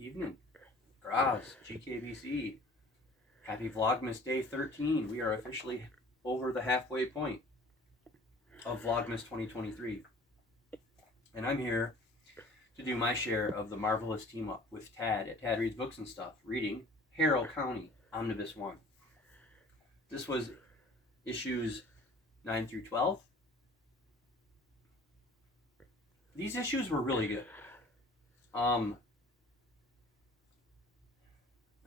evening. Graz, GKBC. Happy Vlogmas Day 13. We are officially over the halfway point of Vlogmas 2023. And I'm here to do my share of the Marvel-ous team up with Tad at Tad Reads Books and Stuff, reading Harrow County, Omnibus 1. This was issues 9 through 12. These issues were really good.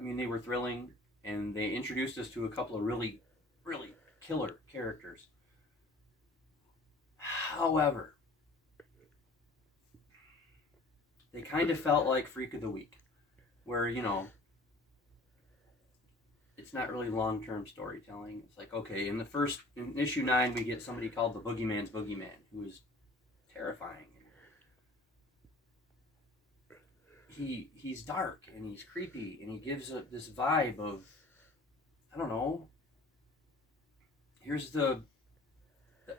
They were thrilling, and they introduced us to a couple of really, really killer characters. However, they kind of felt like Freak of the Week, where, it's not really long-term storytelling. It's like, okay, in issue 9, we get somebody called the Boogeyman's Boogeyman, who is terrifying. He's dark, and he's creepy, and he gives this vibe of, I don't know, here's the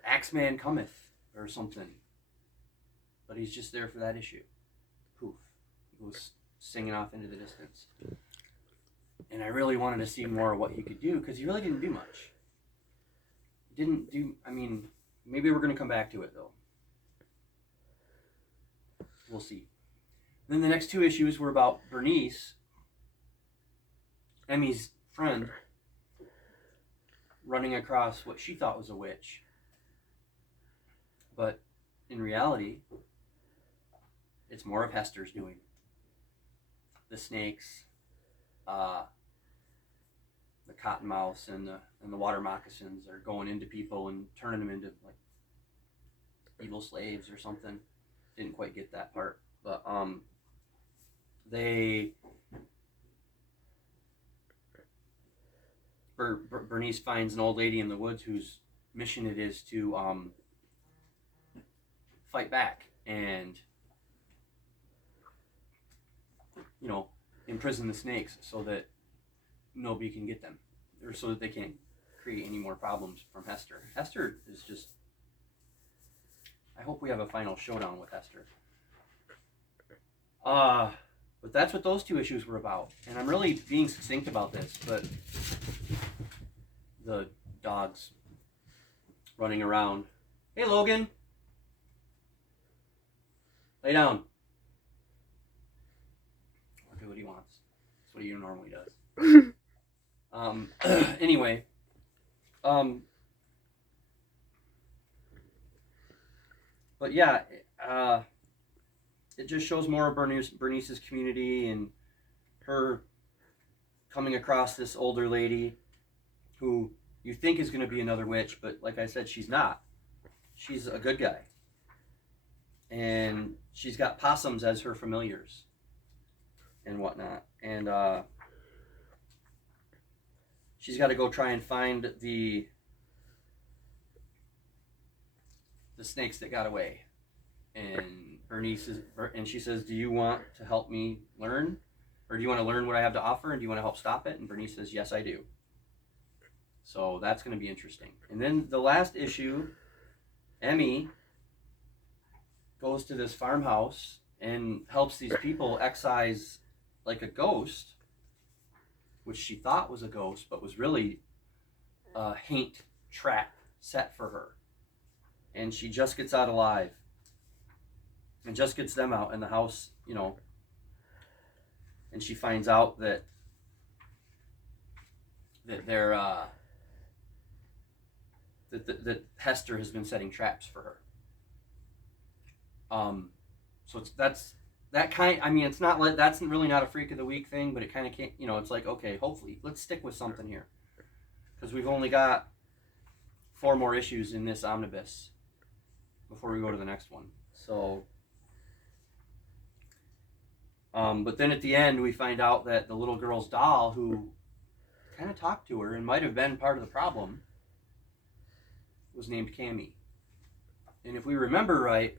Axeman cometh, or something. But he's just there for that issue. Poof. He goes singing off into the distance. And I really wanted to see more of what he could do, because he really didn't do much. Maybe we're going to come back to it, though. We'll see. Then the next 2 issues were about Bernice, Emmy's friend, running across what she thought was a witch. But in reality, it's more of Hester's doing. The snakes, the cottonmouths, and the water moccasins are going into people and turning them into like evil slaves or something. Didn't quite get that part, but Bernice finds an old lady in the woods whose mission it is to fight back and imprison the snakes so that nobody can get them, or so that they can't create any more problems from Hester. Hester is just, I hope we have a final showdown with Hester. But that's what those 2 issues were about. And I'm really being succinct about this, but the dog's running around. Hey, Logan! Lay down. Or do what he wants. That's what he normally does. Anyway. But yeah, it just shows more of Bernice's community and her coming across this older lady who you think is going to be another witch, but like I said, she's not. She's a good guy. And she's got possums as her familiars and whatnot. And she's got to go try and find the snakes that got away. And she says, do you want to help me learn? Or do you want to learn what I have to offer? And do you want to help stop it? And Bernice says, yes, I do. So that's going to be interesting. And then the last issue, Emmy goes to this farmhouse and helps these people excise like a ghost, which she thought was a ghost, but was really a haint trap set for her. And she just gets out alive. And just gets them out in the house, and she finds out that they're that Hester has been setting traps for her. So that's not like, that's really not a Freak of the Week thing, but it kind of can't, it's like, okay, hopefully let's stick with something here, because we've only got 4 more issues in this omnibus before we go to the next one. So. But then at the end, we find out that the little girl's doll, who kind of talked to her and might have been part of the problem, was named Cammy. And if we remember right,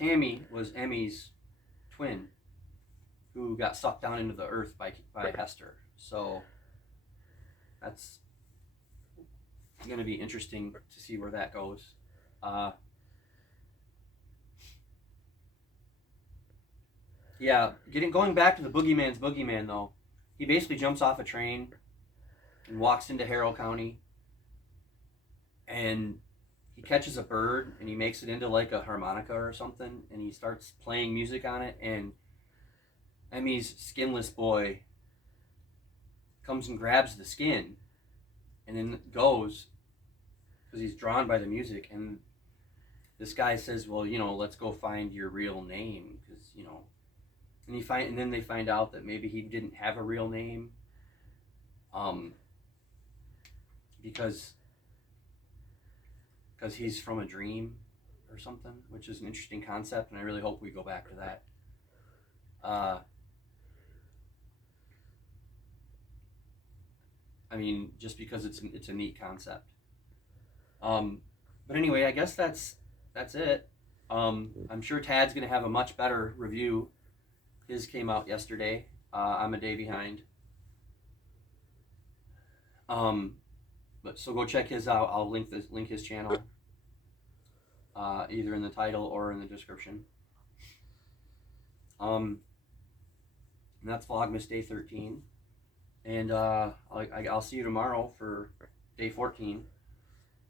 Cammy was Emmy's twin, who got sucked down into the earth by Hester. So that's going to be interesting to see where that goes. Yeah, going back to the boogeyman's boogeyman though, he basically jumps off a train and walks into Harrow County, and he catches a bird and he makes it into like a harmonica or something, and he starts playing music on it, and Emmy's skinless boy comes and grabs the skin and then goes because he's drawn by the music, and this guy says, well, let's go find your real name, because and then they find out that maybe he didn't have a real name, because he's from a dream or something, which is an interesting concept, and I really hope we go back to that. I mean, just because it's a neat concept. But anyway, I guess that's it. I'm sure Tad's gonna have a much better review. His came out yesterday. I'm a day behind. But so go check his out. I'll link his channel, either in the title or in the description. And that's Vlogmas Day 13. And I'll see you tomorrow for Day 14.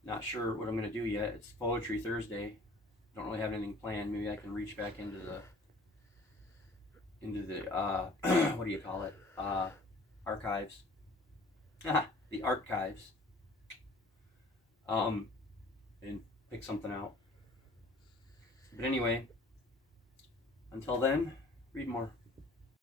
Not sure what I'm going to do yet. It's Poetry Thursday. Don't really have anything planned. Maybe I can reach back into the what do you call it? Archives. The archives. And pick something out. But anyway, until then, read more.